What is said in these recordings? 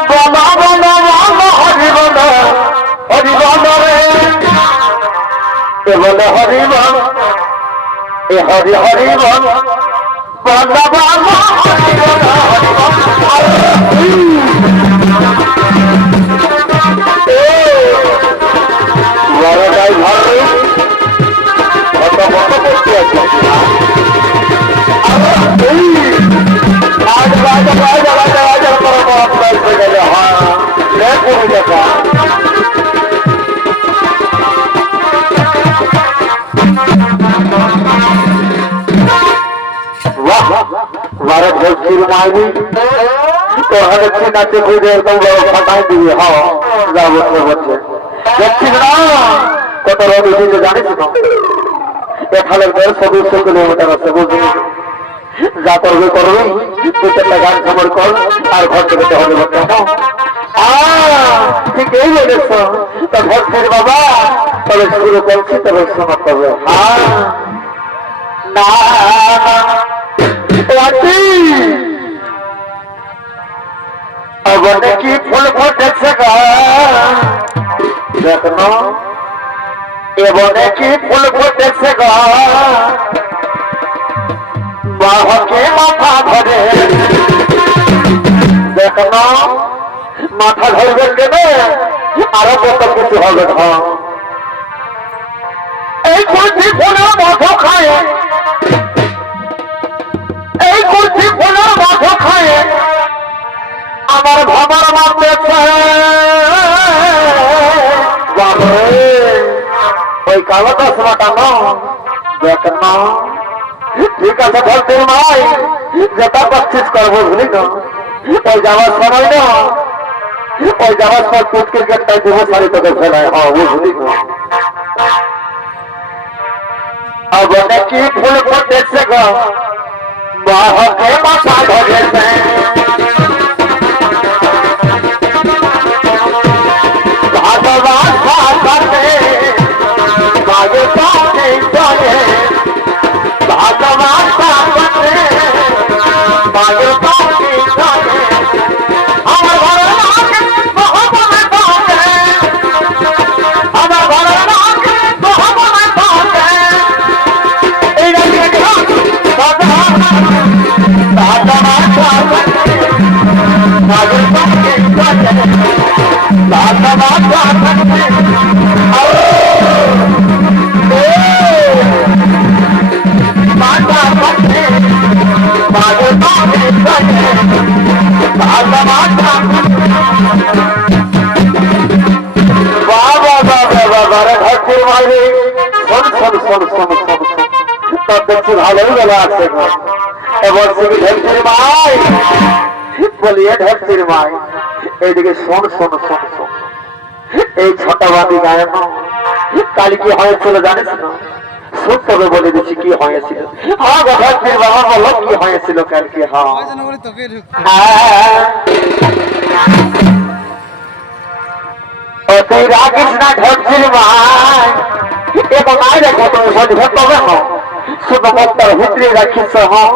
বলো বলো বলো হরি বলো হরি বলো রে এ বলে হরি বল এ হরি হরি বল বলো বলো হরি বলো হরি বল বড়টাই ভালো কত কত করতে আছে आज राजा राजा राजा राजा करो बाप से गए हाँ मैं कोई देखा वाह भारत भोजपुरी मायनी तो हर अच्छी नाचे कोई देर तो लोग फटाई दिए हाँ जाओ बच्चे बच्चे देखी ना कत लोग इसे जाने सुनो एक हालत 150 किलोमीटर से बोल যা করবে করবে দু চারটা গান খবর কর আর ঘর থেকে হবে ঠিক এই বলেছ তা ঘর থেকে বাবা তবে শুরু করছি তবে শোনা করবে না বনে কি ফুল ফুটেছে গা দেখো এ বনে কি ফুল ফুটেছে গা বাহকে মাথা ধরে দেখো মাথা ধরবেন কেনে আরো কত কিছু হবে এই কুলফি ফুলের মাথা খায় এই কুলফি ফুলের মাথা খায় আমার ভাবার মারতেছে ওই কালো চশমাটা ন দেখ না ঠিক আছে বলতে মাই যেটা প্র্যাকটিস করবো বুঝলি না ওই যাওয়ার সময় না ওই যাওয়ার পর ফুট ক্রিকেটটাই দেবো সারি তোকে ফেলায় হ্যাঁ বুঝলি না বনে কি ফুল ফুটেছে গো বাহকে মাথা ধরেছে ভগবান সাথে মাগে পাখি চলে ভগবান সাথে মাগে পাখি চলে আমার ঘরে লাগে ভগবান থাকে আমার ঘরে লাগে ভগবান থাকে এই রাতে ভগবান সাথে মাগে পাখি চলে ভগবান সাথে ভালোই বেলা আছে বলিয়ে ঢেকচির মাই এইদিকে শোন শোন শোন শোন এই ছটাবাদী গায়ন কাল কি হয়েছিল জানিস না শুন তবে বলে দিচ্ছি কি হয়েছিল হ্যাঁ ঢেকচির বাবা বলো কি হয়েছিল কালকে হ্যাঁ তুই রাখিস না ঢেকচির মাই এবং আই দেখো তুমি বুঝবে তবে হ্যাঁ শুধুমাত্র ভিতরে রাখিস হ্যাঁ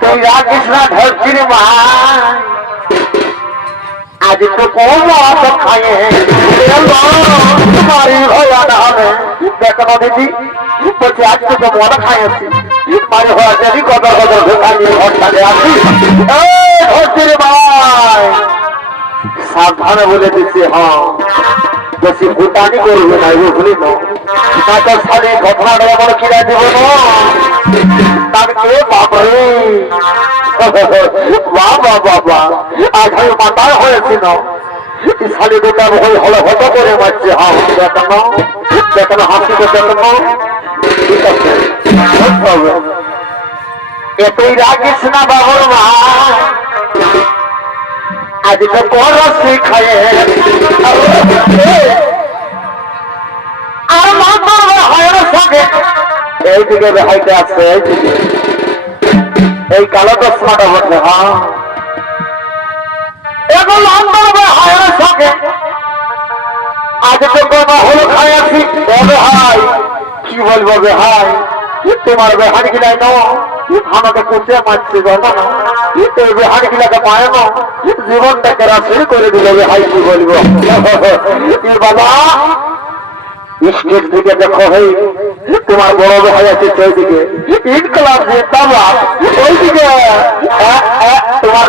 তুই রাখিস না ঢেকচির মাই আজ তো কম খায়ে তোমারই ভয়া না হবে দেখো না দিদি বলছি আজ তো মনে খাইছি মারি হওয়া যদি কত কত ঢোকা নিয়ে ঘরটাকে আসি ঢেকচির মাই সাবধানে বলে দিচ্ছি হ্যাঁ বেশি ভুটানি করবে না বুঝলি না তোর সালে ঘটনাটা আমার কিনা দিব না তাকে বাবারে বাবা বাবা আজ আমি মাতার হয়েছিল শালি দুটা ভয় হলো হত করে মারছে হ্যাঁ দেখানো দেখানো হাসিতে দেখানো ঠিক আছে এতই রাখিস না বাবুর মা আজ তো কর শিখায় আর মাতার হয় সঙ্গে এইদিকে হইতে আসছে এইদিকে এই কালো চশমাটা বলছে হ্যাঁ এগুলো আমার হয় সঙ্গে আজ তো কোনো হলো খাই আছি বলে হাই কি বলবো বে হাই তোমার বেহার গিলাই ন আমাকে কুচে মারছে বাবা এই বেহার গিলাকে পায় না জীবনটাকে রাশি করে দিল হাই কি বলবো বাবা স্টেজ থেকে দেখো হই তোমার বড় ভাই আছে ওইদিকে ইনকলাব জিন্দাবাদ ওইদিকে তোমার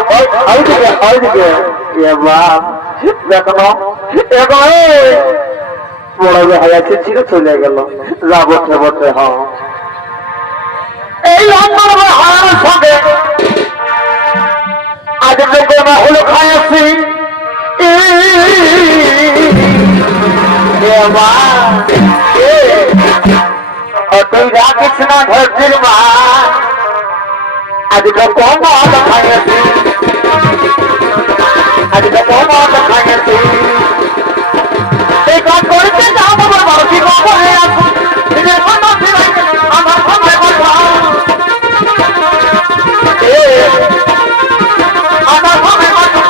ওইদিকে ওইদিকে বাপ দেখো এখন বড় ভাই আছে ছিল চলে গেল যা বসে বসে হ এই আমার হার সঙ্গে আজ লোকের হলো খাইছি তুই রাখিস না ধরছিস মা আজ তো কম খাইছি আজ তো কম খাইছি এই কাজ করতে যাও আমার বাড়ি কম হয়ে আসুন আমার সময় কথা আমার সময় কথা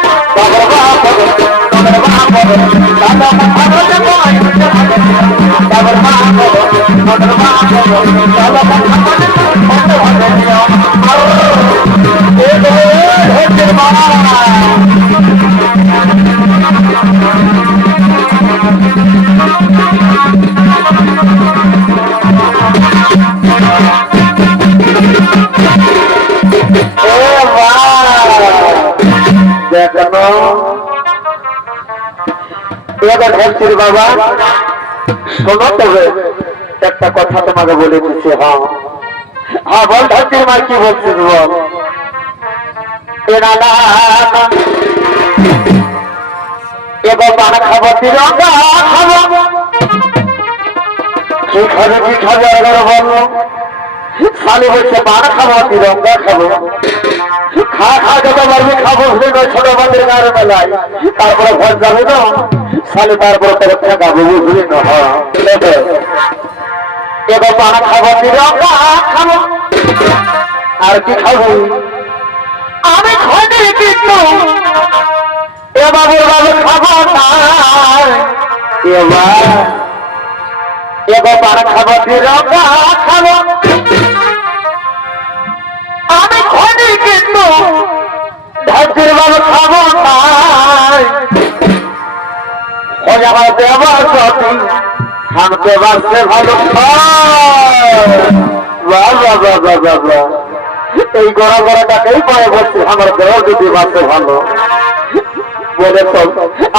বাবা শোনো তবে একটা কথা তোমাকে বলে দিচ্ছি হ্যাঁ হ্যাঁ বল ধরছির মা কি বলছিস বল এবার পানা খাবো তিরঙ্গা খাবো কি খাবে কি খাবে এগারো বলো খালি বলছে পানা খাবো তিরঙ্গা খাবো খা খা যত পারবি খাবো ছোট বাদের গাড়ি মেলায় তারপরে ঘর যাবে না খালি তারপরে তোর ঠেকাবো বুঝলি না এবার পানা খাবো তিরঙ্গা খাবো আর কি খাবো আমি খাইনি কিন্তু এ বাবুর বাবু খাবো না এবার পানা খাবো তিরঙ্গা খাবো আমি খাইনি কিন্তু ধরছির বাবু খাবো না আমার দেবার প্রতি হামতে বাঁচতে ভালো এই গড়া গড়াটাকেই পায়ে বলছি আমার দেহ যদি বাঁচতে ভালো বলে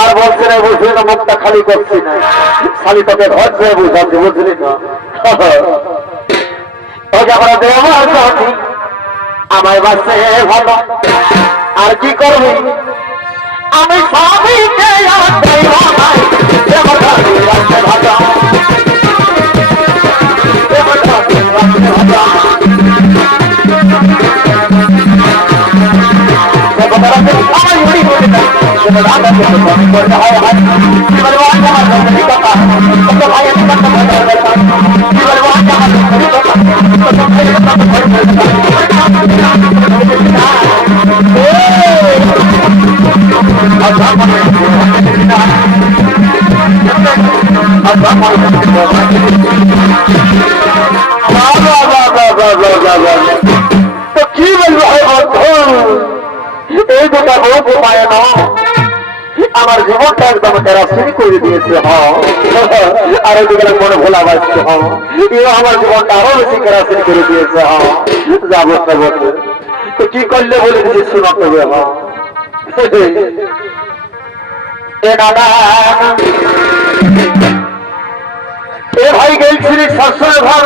আর বলছি না বুঝলি না মুখটা খালি করছি না খালি তোকে ঘর ছেড়ে বুঝাচ্ছি বুঝলি না আমার দেবার প্রতি আমায় বাঁচতে ভালো আর কি করবি আমি স্বামীকে তো কি বলবো এই দুটা বউ পায় না আমার জীবনটা একদম কেরাসিন করে দিয়েছে আর এই দুটো মনে ভোলা বাজছে আমার জীবনটা আরো বেশি কেরাসিন করে দিয়েছে যাবো বলতে তো কি করলে বলে দিচ্ছি শোনা তবে এ ভাই গেছিলি শাশুড়ি ঘর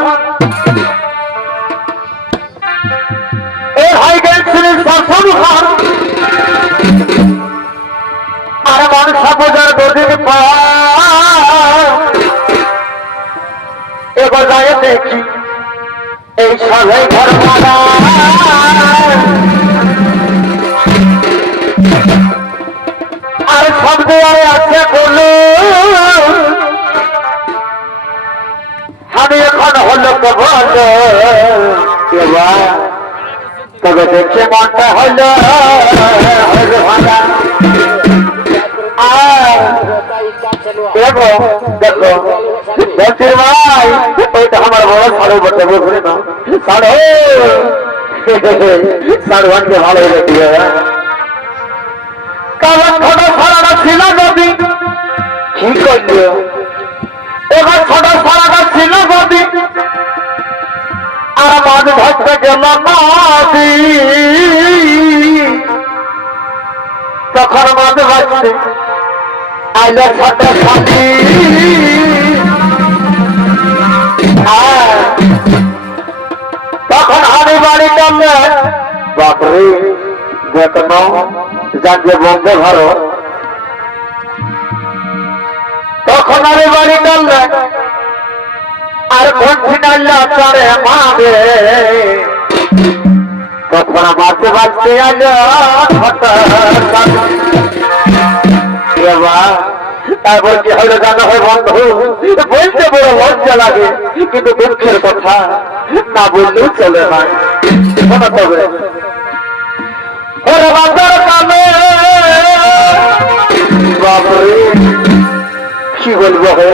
এ ভাই গেছিলি শাশুড়ি ঘর আর মানুষ বোঝার দুদিন এবার যায় দেখি এই সবাই ঘর মারা আর সব দেওয়ারে আছে বলো আমি এখন হলো তো বলো তবে দেখছে মনটা হলো ভাড়া দেখো দেখো ভাই ওই এটা আমার বড় সাড়ে বটে বুঝলি না সাড়ে সাড়ে ভালো রেখে কারণ ছোট সারাটা ছিল নদী কি করল এবার ছোট সারাটা ছিল নদী আর মাঝ ধরতে গেল নদী তখন মাঝ বাজতে আইল ছোট সাথী তখন আমি বাড়ি টানলে বাপরে দেখুন যাকে বন্ধে ভারত তখন আমি বাড়ি টানলে আর কন্টিনাল্লা চড়ে মারে তখন বাঁচতে বাঁচতে আইল তারপর কি হলে জানা হয় বন্ধু বলতে বড় লজ্জা লাগে কিন্তু দুঃখের কথা না বললেও চলে না শোনা তবে ওরে বাজার কালে বাবরে কি বলবো হে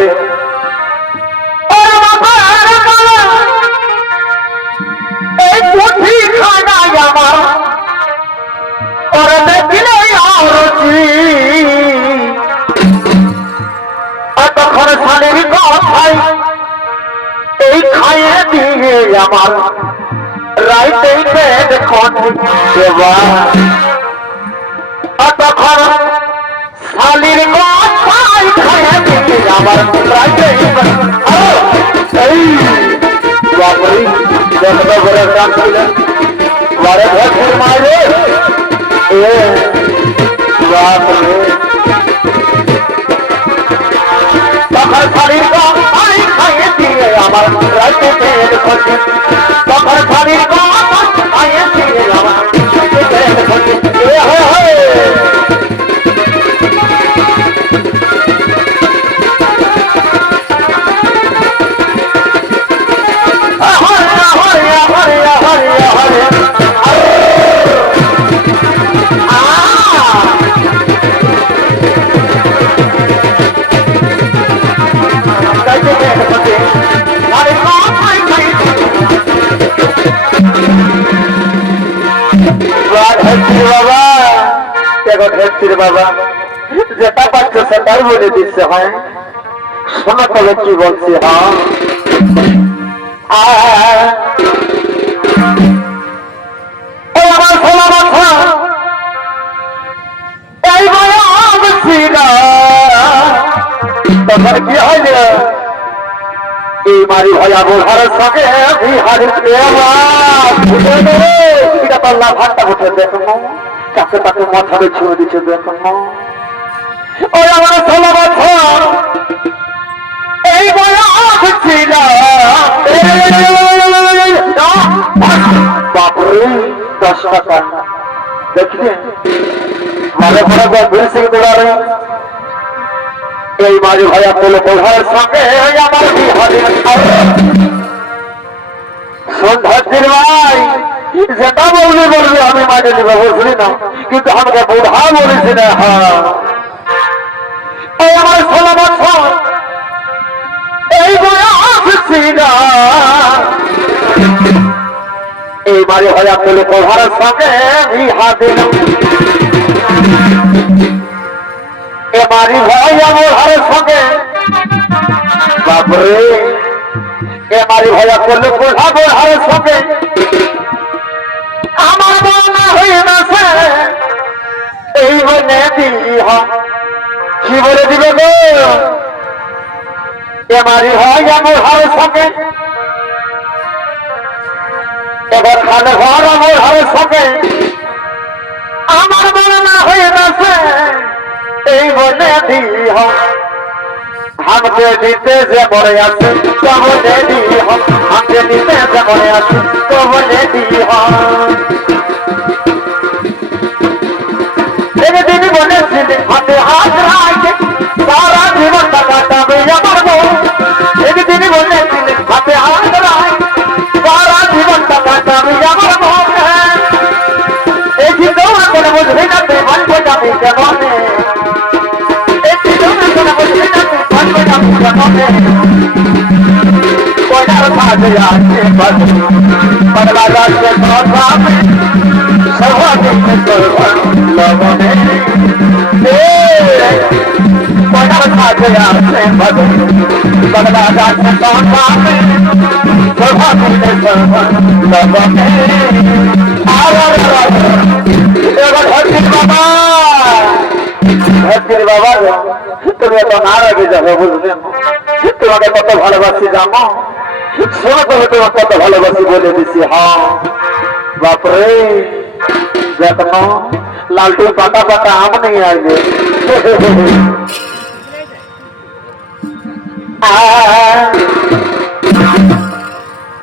এই পুঁথি খানায় আমার ওরে দেখলে আরতি তখন শালীর কথাই এই খাইয়ে দিয়ে আমার রাইতেই পেট তখন শালীর কথাই খাইয়ে দিয়ে আমার রাইতেই এই বাবরি দেখতে করে ডাকছিলেন বারে ভেসের মারে এ বাবরে তখন শালীর কথাই খাইয়ে দিয়ে আমার রাইতে পেট খোঁজে তখন শালীর কথা খাইয়ে দিয়ে আমার রাইতে পেট খোঁজে বাবা যেটা পাচ্ছ সেটাই বলে দিচ্ছে হয় শোনা তবে কি বলছি তখন কি হয় এই মারি ভয়া বোঝার সঙ্গে বিহারি পাল্লা ভাতটা উঠে দেখুন কাছে তাকে মাথায় ছুঁয়ে দিচ্ছে দেখুন ওই আমার 16 বছর এই বয়স ছিল বাপরে 10 টাকা দেখলেন মানে বড় গভীর সিং দৌড়ারে এই মারি ভয়া পোলো বোঝার সঙ্গে আমার বিহারি সন্ধ্যার ভাই যেটা বলবি বলবি আমি মাঝে নিব বুঝলি না কিন্তু আমাকে বুড়া বলেছি না আমার 16 বছর এই বয়সী না এই বাড়ি হয়ে পেলে প্রধানের সঙ্গে বিহা দিল এ বাড়ি ভয় আমার সঙ্গে বাপরে এ বাড়ি ভয়া করলে প্রধা বোঝার সঙ্গে আমার মনে হয়ে গেছে এই বলে দিহা কি বলে দিবে গো এমারি হয় আমার হারের সঙ্গে এবার খানে ঘর আমার হারের সঙ্গে আমার মনে না হয়ে গেছে এই বলে দিহা हमके नीचे से बड़े आते तो बोले दी हम हमके नीचे से बड़े आते तो बोले दी हम एक दिन बोले सीधे हाथे हाथ राखे सारा जीवन काटा भैया मरबो एक दिन बोले सीधे हाथे हाथ राखे सारा जीवन काटा भैया मरबो एक ही दो कोने मुझे ना ते मन को जाबे जवाने एक ही दो कोने मुझे ना ते मन को जाबे जवाने कोई ना সাজে আছে বাংলা রাজ্যে প্রভাবে সর্বাধিক লবণে বাংলা সাজে আছে বাংলা রাজ্যে প্রভাবে সর্বাধিক লবণে এবার ধরছিস বাবা ধরছিস বাবা তুমি এত না রেগে যাবো বুঝলেন তোমাকে কত ভালোবাসি জানো শোনো তুমি তোমাকে কত ভালোবাসি বলে দিছি হ্যাঁ বাপরে দেখো লালটু পাতা পাতা আম নেই আসবে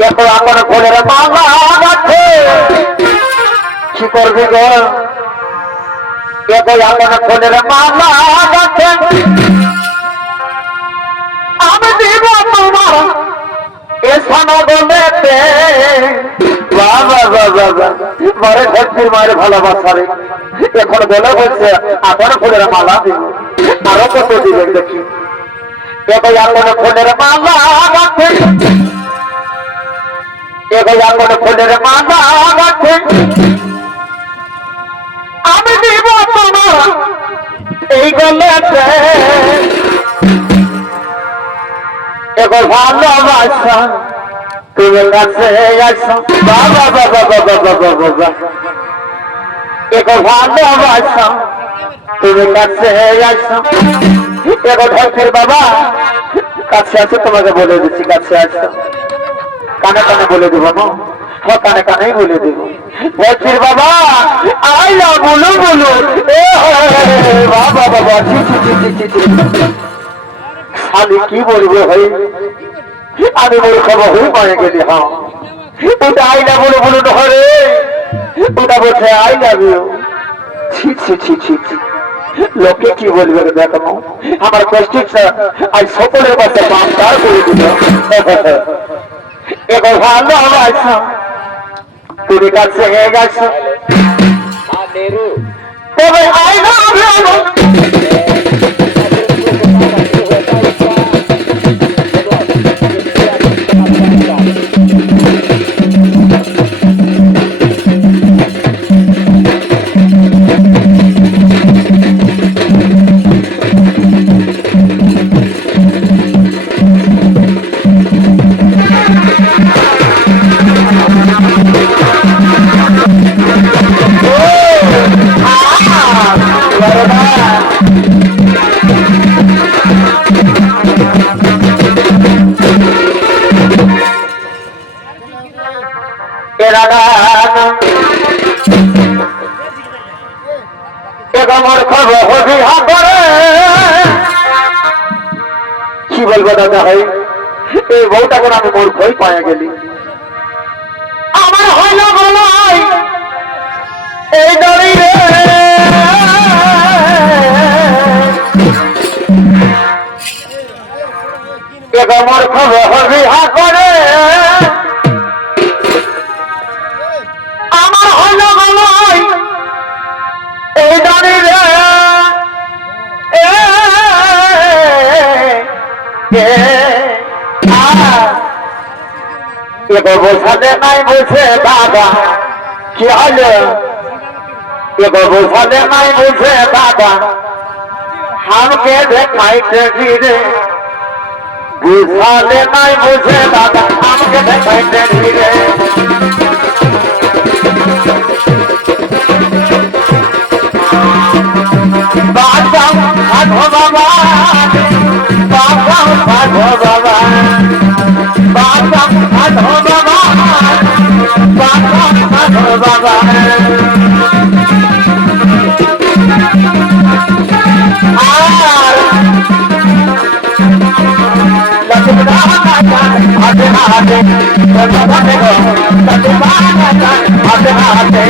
এখন আমার ফোনের মালা আছে কি করবি গো এখন আমার ফোনের মালা আছে আমি দিব তোমার এসানো বলেতে বাবা বাবা মারে ভক্তির মায়ের ভালোবাসা রে এখন বলে বলছে আমার ফোনের মালা দিব আরো কত দিবেন দেখি এখন আমার ফোনের মালা আছে এখন আমার ফোনের মালা আছে আমি দিব তোমার এই গলেতে এবার ভালোবাসা তুমি কাছে আসো বাবা বাবা বাবা বাবা বাবা এবার ভালোবাসা তুমি কাছে আসো এবার ধরছেন বাবা কাছে আসো তোমাকে বলে দিচ্ছি কাছে আসো কানে কানে বলে দেবো না হ্যাঁ কানে কানেই বলে দেবো বলছির বাবা আইলা বলো বলো বাবা বাবা আমি কি বলবো ভাই আমি মূর্খ বহু মারা গেলি হ্যাঁ ওটা আইলা বলে বলো ধরে ওটা বলছে আই লাভ ইউ ছি ছি ছি ছি ছি লোকে কি বলবে দেখো আমার কষ্টিকটা আজ সকলের কাছে পাঁচটার করে দিল এবার ভালো আছো তুমি কাছে হয়ে গেছো তবে আই লাভ ইউ কি বলবো দাদা ভাই এই বউটাকে আমি মূর্খই পায়ে গেলি আমার হইল বলাই এই দড়ি রে এবার মূর্খ বিহা করে আমার হইল বলাই এই দড়ি রে এবার বোঝাতে নাই বুঝে বাবা কি হলো এবার বোঝাতে নাই বুঝে বাবা আমাকে দেখাইতে ধীরে বুঝাতে নাই বুঝে বাবা আমাকে দেখাইতে ধীরে বাবা সাধো বাবা বাবা সাধো বাবা বাবা সাধো বাবা বাবা সাধো বাবা আর হাতে হাতে হাতে হাতে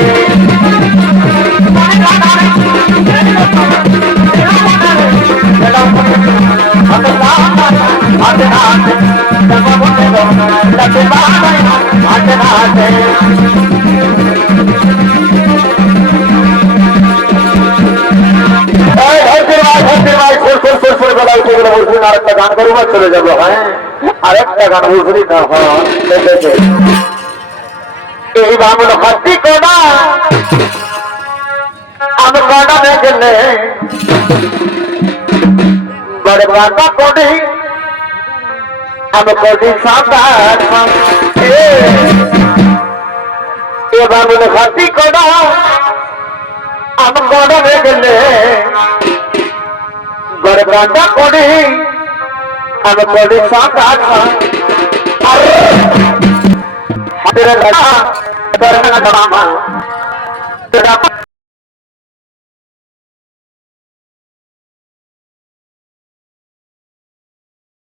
আরেকটা গান করবো চলে যাবো। হ্যাঁ আরেকটা গান বুঝলি না? হ্যাঁ এই বামুন হাতি কোনা আমি কটা দেখলে বড় বাবা কোনি আমি কোনি সাঁতার এ বামুন হাতি কোনা আমি কটা দেখলে বড় বাবা কোনি আমি কোনি সাঁতার হাতের গাড়া